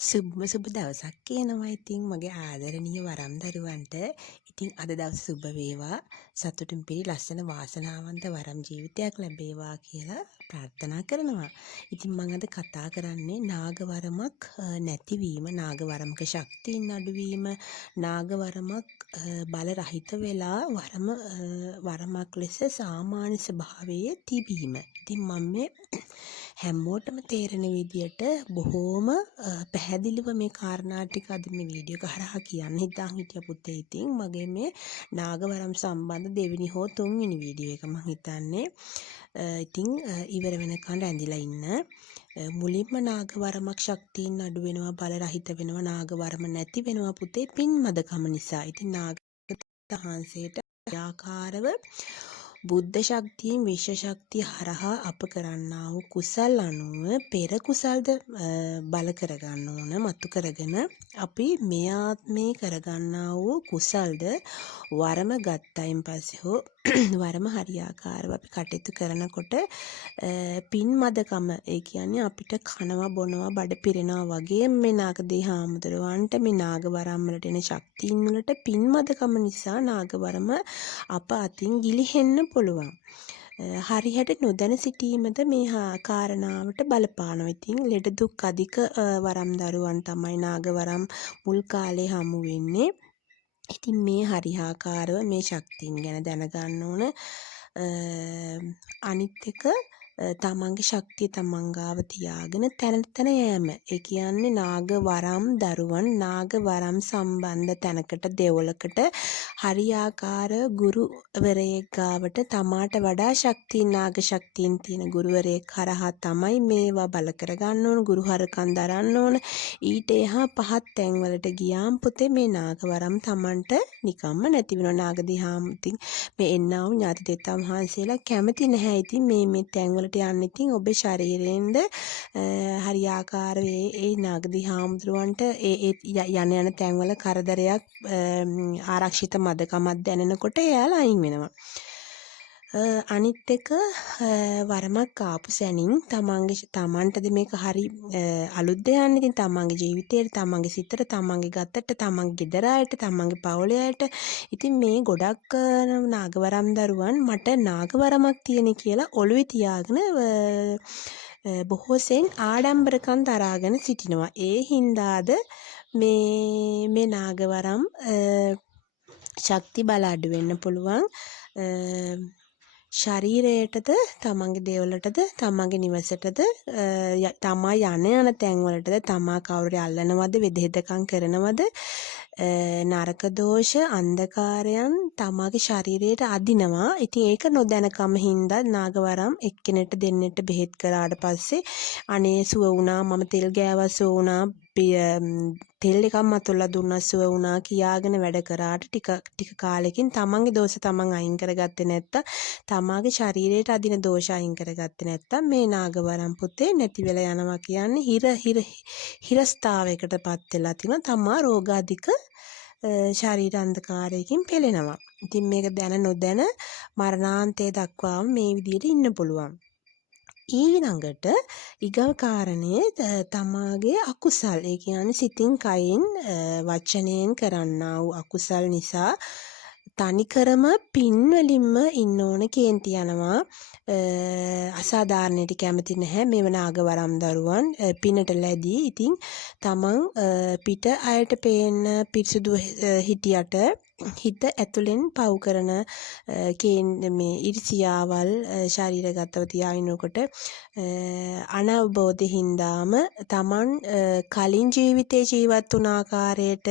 සුබ දවසක් කියනවා. ඉතින් මගේ ආදරණීය වරම් දරුවන්ට ඉතින් අද දවස සුබ වේවා. සතුටින් පිරි ලස්සන වාසනාවන්ත වරම් ජීවිතයක් ලැබේවා කියලා ප්‍රාර්ථනා කරනවා. ඉතින් මම අද කතා කරන්නේ නාගවරමක් නැතිවීම, නාගවරමක ශක්තියින් අඩුවීම, නාගවරමක් බල රහිත වෙලා වරමක් ලෙස සාමාන්‍ය ස්වභාවයේ තිබීම. ඉතින් මම මේ හැමෝටම තේරෙන විදියට බොහෝම පැහැදිලිව මේ කාරණා ටික අද මේ වීඩියෝ එක හරහා කියන්න හිතාන් හිටිය පුතේ. ඉතින් මගේ මේ නාගවරම් සම්බන්ධ දෙවෙනි හෝ තුන්වෙනි වීඩියෝ එක මම හිතන්නේ ඉතින් ඉවර වෙනකන් රැඳිලා ඉන්න. මුලින්ම නාගවරමක් ශක්තියින් අඩු වෙනවා, බල රහිත වෙනවා, නාගවරම නැති වෙනවා පුතේ පින්මදකම නිසා. ඉතින් නාගවහන්සේට ආකාරව බුද්ධ ශක්තියෙන් විශ්ව ශක්තිය හරහා අප කරන්නා වූ කුසල් අනුව පෙර කුසල්ද බල කරගන්න ඕන, මතු කරගෙන අපි මේ ආත්මේ කරගන්නා වූ කුසල්ද වරම ගත්තයින් පස්සේ හෝ වරම හරියාකාරව අපි කටයුතු කරනකොට පින් මදකම, ඒ කියන්නේ අපිට කනවා බොනවා බඩ පිරෙනවා වගේ මේ නාගදේ හාමුදුරුවන්ට මේ නාගවරම් වලට එන ශක්තියින් වලට පින් මදකම නිසා නාගවරම අප අතින් ගිලිහෙන්න පුළුවන්. හරියට නොදැන සිටීමද මේ කාරණාවට බලපානවා. ඉතින් ලෙඩ දුක් අධික වරම් දරුවන් තමයි නාගවරම් මුල් කාලේ හමු වෙන්නේ. ඉතින් මේ හරියාකාරව මේ ශක්තියින් ගැන දැනගන්න ඕන. අනිත් එක තමන්ගේ ශක්තිය තමන් ගාව තියාගෙන තැන යෑම. ඒ කියන්නේ නාගවරම් දරුවන් නාගවරම් සම්බන්ධ තැනකට දෙවොලකට හරියාකාර ගුරුවරයෙක් ගාවට තමාට වඩා ශක්තියින් නාග ශක්තියින් තියෙන ගුරුවරයෙක් හරහා තමයි මේවා බල කරගන්න ඕන, ගුරුහරකම් දරන්න ඕන. ඊට එහා පහත් තැන්වලට ගියාම පුතේ මේ නාගවරම් තමන්ට නිකම්ම නැති වෙනවා. නාගදිහාම ඉතින් මේ එන්නා වූ ඥාති දෙත්තම් වහන්සේලා කැමති නැහැ. ඉතින් මේ තැන්වලට යන්න ඉතින් ඔබේ ශරීරයෙන්ද හරියාකාර ඒ නාගදිහාමුදුරුවන්ට යන තැන්වල කරදරයක් ආරක්ෂිත මදකමක් දැනෙනකොට එයාලා අයින් වෙනවා. අනිත් එක වරමක් ආපු සැනින් තමන්ටද මේක හරි අලුත් දෙයක්. ඉතින් තමන්ගේ ජීවිතේට, තමන්ගේ සිතට, තමන්ගේ ගතට, තමන්ගේ ගෙදර අයට, තමන්ගේ පවුලේ අයට ඉතින් මේ ගොඩක් නාගවරම් දරුවන් මට නාගවරමක් තියෙන කියලා ඔළුවේ තියාගෙන බොහෝ සෙයින් ආඩම්බරකම් දරාගෙන සිටිනවා. ඒ හින්දාද මේ නාගවරම් ශක්ති බල අඩු වෙන්න පුළුවන්. ශරීරයටද, තමන්ගේ දේවලටද, තමන්ගේ නිවසටද, තමා යන තැන්වලටද, තමා කවුරු අල්ලනවද, වෙදෙහෙදකම් කරනවද, නරක දෝෂ අන්ධකාරයන් තමාගේ ශරීරයට අදිනවා. ඉතින් ඒක නොදැනකම හින්දා නාගවරම් එක්කෙනෙක්ට දෙන්නෙක්ට බෙහෙත් කරාට පස්සේ අනේ සුව වුණා, මම තෙල් ගෑවා සුව වුණා, තෙල් එකක් මතුවලා දුන්නා සුව වුණා කියාගෙන වැඩ කරාට ටික කාලෙකින් තමන්ගේ දෝෂ තමන් අයින් කරගත්තේ නැත්තම්, තමාගේ ශරීරයට අදින දෝෂ අයින් කරගත්තේ නැත්තම් මේ නාගවරම් පුතේ නැති වෙලා යනවා. කියන්නේ හිරස්ථාවයකටපත් වෙලා තිනවා. තමා රෝගාධික ශරීර අන්ධකාරයකින් පෙළෙනවා. ඉතින් මේක දැන නොදැන මරණාන්තය දක්වාම මේ විදිහට ඉන්න පුළුවන්. ඊළඟට ඊගව කාරණේ තමාගේ අකුසල්, ඒ කියන්නේ සිතින් කයින් වචනයෙන් කරන්නා වූ අකුසල් නිසා තනිකරම පින් වලින්ම ඉන්න ඕන කේන්ති යනවා. අසාධාරණයට කැමති නැහැ මේ නාගවරම් දරුවන් පිනට ලැබී. ඉතින් තමන් පිට අයට පේන්න පිරිසුදු හිටියට හිත ඇතුලෙන් පව් කරන මේ ඉරිසියාවල් ශරීරගතව තියාිනකොට අනවබෝධ හින්දාම තමන් කලින් ජීවිතේ ජීවත් වුණ ආකාරයට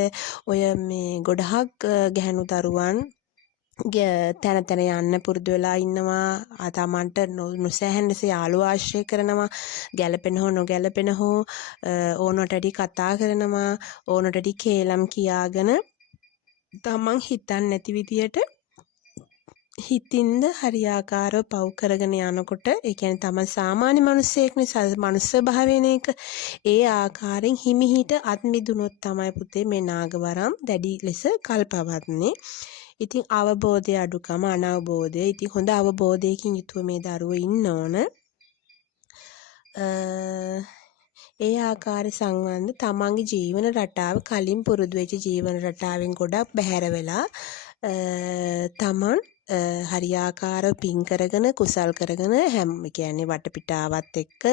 ඔය මේ ගොඩහක් ගැහැණු දරුවන් තැන යන්න පුරුදු වෙලා ඉන්නවා. තමන්ට නොසැහැන්නසේ යාළුවා ආශ්‍රය කරනවා. ගැළපෙන හෝ නොගැළපෙන හෝ ඕනට වැඩි කතා කරනවා. ඕනට වැඩි කේලම් කියාගෙන තමන් හිතන්නේ නැති විදියට හිතින්ද හරියාකාරව පව් කරගෙන යනකොට, ඒ කියන්නේ තමන් සාමාන්‍ය මිනිස්සෙක්නේ, මනුස්ස භාවයන එක ඒ ආකාරයෙන් හිමිහිට අත් මිදුනොත් තමයි පුතේ මේ නාගවරම් දැඩි ලෙස කල්පවන්නේ. ඉතින් අවබෝධය අඩුකම, අනවබෝධය. ඉතින් හොඳ අවබෝධයකින් යුතුව මේ දරුවෝ ඉන්න ඕන. ඒ ආකාර සංවන්ද තමන්ගේ ජීවන රටාව කලින් පුරුදු වෙච්ච ජීවන රටාවෙන් ගොඩක් බැහැර වෙලා තමන් හරියාකාරව පින් කරගෙන කුසල් කරගෙන කියන්නේ වටපිටාවත් එක්ක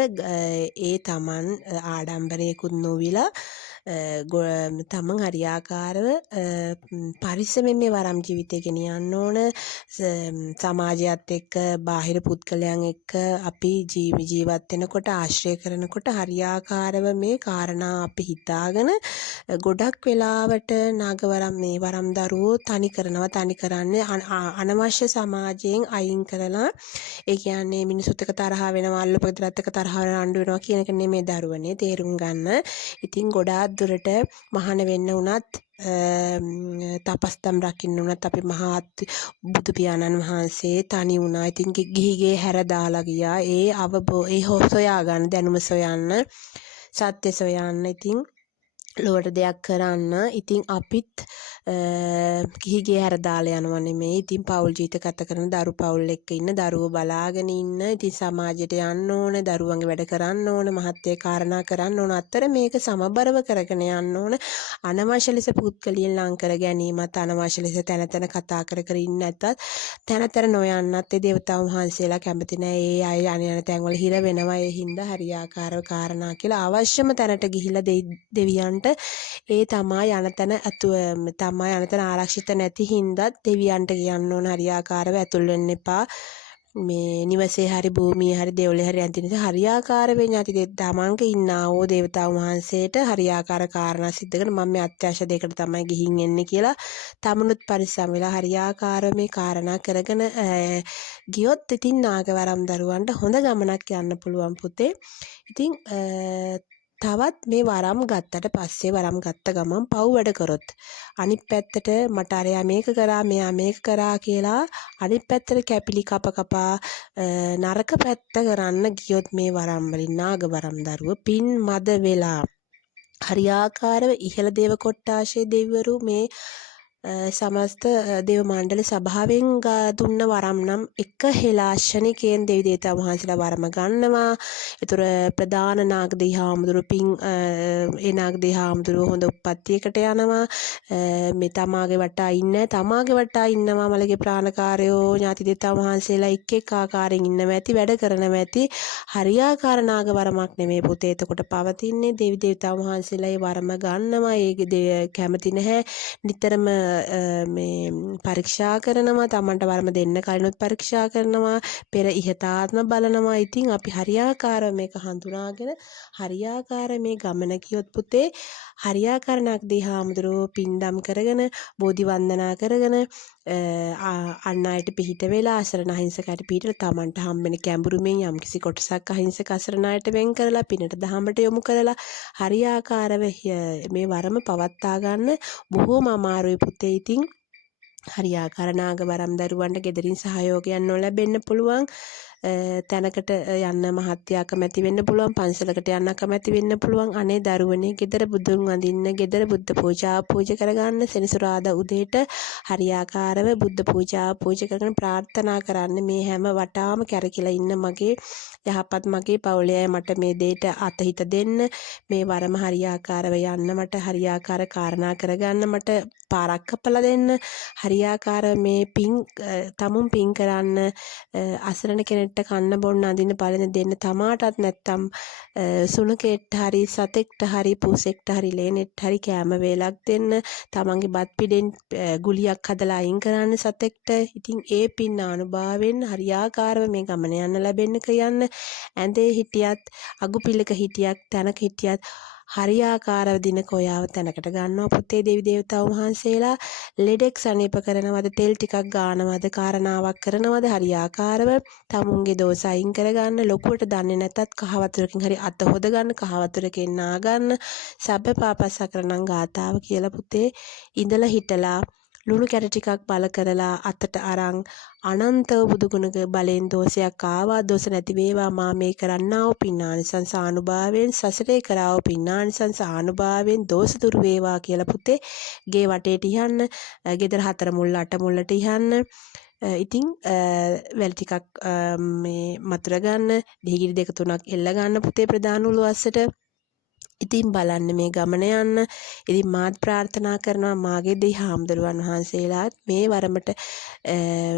ඒ තමන් ආඩම්බරයකුත් නොවිලා තමන් හරියාකාරව පරිස්සමෙන් මේ වරම් ජීවිතය ගෙනියන්න ඕන. සමාජයත් එක්ක බාහිර පුද්ගලයන් එක්ක අපි ජීවත් වෙනකොට ආශ්‍රය කරනකොට හරියාකාරව මේ කාරණා අපි හිතාගෙන ගොඩක් වෙලාවට නාගවරම් මේ වරම් දරුවෝ තනි කරන්නේ අනවශ්‍ය සමාජයෙන් අයින් කරලා ඒ කියන්නේ මිනිසුත් එක්ක තරහ වෙනවා අල්ලපගෙදරත් එක්ක තරහ වෙනවා අඬ වෙනවා කියන එක නෙමෙයි දරුවනේ තේරුම් ගන්න. ඉතින් ගොඩාක් දුරට මහාන වෙන්න උනත් තපස්තම් රකින්න උනත් අපි මහා බුදු පියාණන් වහන්සේ තනි වුණා. ඉතින් ගිහිගේ හැර දාලා ගියා. ඒ සොයා ගන්න දැනුම සොයන්න සත්‍ය සොයන්න. ඉතින් ලොවට දෙයක් කරන්න. ඉතින් අපිත් ගිහිගේ හැර දාලා යනවා නෙමෙයි. ඉතින් පෞල් ජීවිත ගත කරන දරු පෞල් එක්ක ඉන්න දරුවෝ බලාගෙන ඉන්න. ඉතින් සමාජයට යන්න ඕන, දරුවන්ගේ වැඩ කරන්න ඕන, මහත්ය කාරණා කරන්න ඕන. අතර මේක සමබරව කරගෙන යන්න ඕන. අනවශ්‍ය ලෙස පුද්ගලියන් ලං කර ගැනීමත් අනවශ්‍ය ලෙස තැන තැන කතා කර ඉන්න නැත්තත් තැන නොයන්නත් ඒ දේවතාවුන් වහන්සේලා කැමති නැහැ. ඒ අය යන තැන් වල හිර වෙනවා. ඒ හින්දා හරියාකාරව කාරණා කියලා අවශ්‍යම තැනට ගිහිල්ලා දෙවියන්ට ඒ තමා යන තැන ආරක්ෂිත නැති හින්දාත් දෙවියන්ට කියන්න ඕන හරියාකාරව ඇතුල් වෙන්න එපා. මේ නිවසේ හරි භූමියේ හරි දෙවලේ හරි යන්තින හරියාකාර වෙන්නේ නැති තමන්ක ඉන්නා ඕ දේවතාවුන් වහන්සේට හරියාකාර කාරණා සිද්ධ කරන මම මේ අත්‍යවශ්‍ය දෙයකට තමයි ගිහින් එන්නේ කියලා තමනුත් පරිස්සම් වෙලා හරියාකාරව මේ කාරණා කරගෙන ගියොත් ඉතින් නාගවරම් දරුවන්ට හොඳ ගමනක් යන්න පුළුවන් පුතේ. ඉතින් තවත් මේ වරම් ගත්තට පස්සේ වරම් ගත්ත ගමන් පව් වැඩ කරොත් අනිත් පැත්තට මට අරයා මේක කරා මෙයා මේක කරා කියලා අනිත් පැත්තට කැපිලි කපා නරක පැත්ත කරන්න ගියොත් මේ වරම් වලින් නාග වරම් දරුව පින් මද වෙලා හරියාකාරව ඉහළ දේව කොට්ටාශයේ දෙවිවරු මේ සමස්ත දේව මණ්ඩල සභාවෙන් දුන්න වරම් නම් එක හෙලාශනිකයෙන් දෙවි දේවතාවුන් වහන්සේලා වරම ගන්නවා. ඒතර ප්‍රධාන නාගදේව හාමුදුරුවෝ පින් ඒ නාගදේව හාමුදුරුවෝ හොඳ උප්පත්තියකට යනවා. මේ තමාගේ වටා ඉන්නවා මලගේ ප්‍රාණකාරයෝ ඥාති දේවතාවුන් වහන්සේලා එක් ආකාරයෙන් ඉන්නව ඇති වැඩ කරනව ඇති. හරියාකාර නාග වරමක් නෙමෙයි පුතේ. එතකොට පවතින්නේ දෙවි දේවතාවුන් වහන්සේලා ඒ වරම ගන්නවා. ඒ කැමති නැහැ. නිතරම මේ පරීක්ෂා කරනවා. තමන්ට වරම දෙන්න කලිනුත් පරීක්ෂා කරනවා. පෙර ඉහතාත්ම බලනවා. ඉතින් අපි හරියාකාරව මේක හඳුනාගෙන හරියාකාර මේ ගමන කියොත් පුතේ හරියාකාර නාගදේව හාමුදුරුවෝ පින්දම් කරගෙන බෝධි වන්දනා කරගෙන අන් අයට පිහිට වෙලා අසරණ අහිංසකයට පිහිටලා තමන්ට හම්බෙන කැඹුරුමින් යම්කිසි කොටසක් අහිංසක අසරණ අයට වෙන් කරලා පිනට දහමට යොමු කරලා හරියාකාරව මේ වරම පවත්වා ගන්න බොහෝම අමාරුයි පුතේ. ඉතින් හරියාකාර නාග වරම් දරුවන්ට ගෙදරින් සහයෝගයක් නොලැබෙන්න පුළුවන්. තැනකට යන්න මහත්ය කැමැති වෙන්න පුළුවන්. පන්සලකට යන්න කැමැති වෙන්න පුළුවන්. අනේ දරුවනේ ගෙදර බුදුන් වඳින්න ගෙදර බුද්ධ පූජාව පූජා කරගන්න සෙනසුරාදා උදේට හරියාකාරව බුද්ධ පූජාව පූජා කරගෙන ප්‍රාර්ථනා කරන්න මේ හැම වටාම කැරකිලා ඉන්න මගේ යහපත් මගේ පවුලේ මට මේ දෙයට අතහිත දෙන්න මේ වරම හරියාකාරව යන්න මට හරියාකාර කාරණා කරගන්න මට පාරක් කපලා දෙන්න හරියාකාරව මේ තමුන් පින් කරන්න අසරණ කෙනෙක්ට කන්න බොන්න අඳින්න බලන දෙන්න තමාටත් නැත්තම් සුනකෙක්ට හරි සතෙක්ට හරි පූසෙක්ට හරි ලේනෙක්ට හරි කෑම වේලක් දෙන්න තමන්ගේ බත් පිඩෙන් ගුලියක් හදලා අයින් කරන්න සතෙක්ට. ඉතින් ඒ පින් ආනුභාවයෙන් හරියාකාරව මේ ගමන යන්න ලැබෙන්න කියන්න. ඇඳේ හිටියත් අගුපිලක හිටියක් තැනක හිටියත් හරියාකාරව දිනක ඔයාව තැනකට ගන්නවා පුතේ. දෙවි දේවතාවුන් වහන්සේලා ලෙඩෙක් සනීප කරනවද තෙල් ටිකක් ගානවද කාරණාවක් කරනවද හරියාකාරව තමුන්ගේ දෝෂ අයින් කරගන්න. ලොකුවට දන්නේ නැතත් කහ වතුරකින් හරි අත හොද ගන්න, කහ වතුරකින් නා ගන්න. සබ්බ පාපස්සකරණං ගාතාව කියලා පුතේ ඉඳලා හිටලා ලුණු කැට ටිකක් බල කරලා අතට අරන් අනන්තව බුදුගුණක බලෙන් දෝෂයක් ආවා දෝෂ නැති වේවා මා මේ කරන්නා වූ පින්නානිසංස ආනුභාවයෙන් සසරේ කරා වූ පින්නානිසංස ආනුභාවයෙන් දෝෂ දුරු වේවා කියලා පුතේ ගේ වටේට ඉහන්න. ගෙදර 4 මුල්ල 8 මුල්ලට ඉහන්න. ඉතින් වැල් ටිකක් මේ මතුර ගන්න, දෙහිගිරි 2 3ක් එල්ල ගන්න පුතේ ප්‍රධාන උළු අස්සට. ඉතින් බලන්න මේ ගමන යන්න. ඉතින් මාත් ප්‍රාර්ථනා කරනවා මාගේ දෙහි හාමුදුරුවන් වහන්සේලාත් මේ වරමට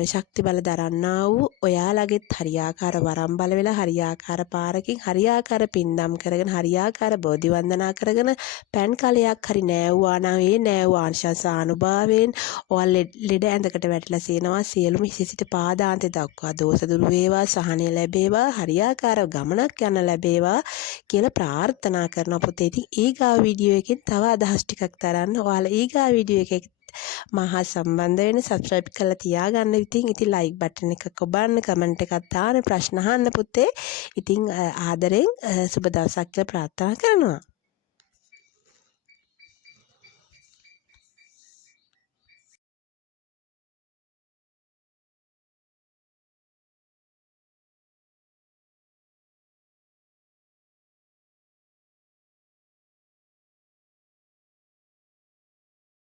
ශක්ති බල දරන්නා වූ ඔයාලගෙත් හරියාකාර වරම් බල වෙලා හරියාකාර පාරකින් හරියාකාර පින්දම් කරගෙන හරියාකාර බෝධි වන්දනා කරගෙන පෑන් කලයක් හරි නෑවුවා නම් ඒ නෑවු ආංශංස අනුභවයෙන් ඔයාලා ලෙඩ ඇඳකට වැටලා සීනවා සියලුම හිසිට පාදාන්තය දක්වා දෝෂ දුරු වේවා සහනය ලැබේවා හරියාකාර ගමනක් යන්න ලැබේවා කියලා ප්‍රාර්ථනා කරනවා පුතේ. ඉතින් ඊගාව වීඩියෝ එකෙන් තව අදහස් ටිකක් තරන්න. ඔයාලා ඊගාව වීඩියෝ එකේ මහා සම්බන්ධ වෙන්න සබ්ස්ක්‍රයිබ් කරලා තියාගන්න. ඉතින් ලයික් බටන් එක ඔබන්න කමෙන්ට් එකක් දාන්න ප්‍රශ්න අහන්න පුතේ. ඉතින් ආදරෙන් සුබ දවසක් කියලා ප්‍රාර්ථනා කරනවා.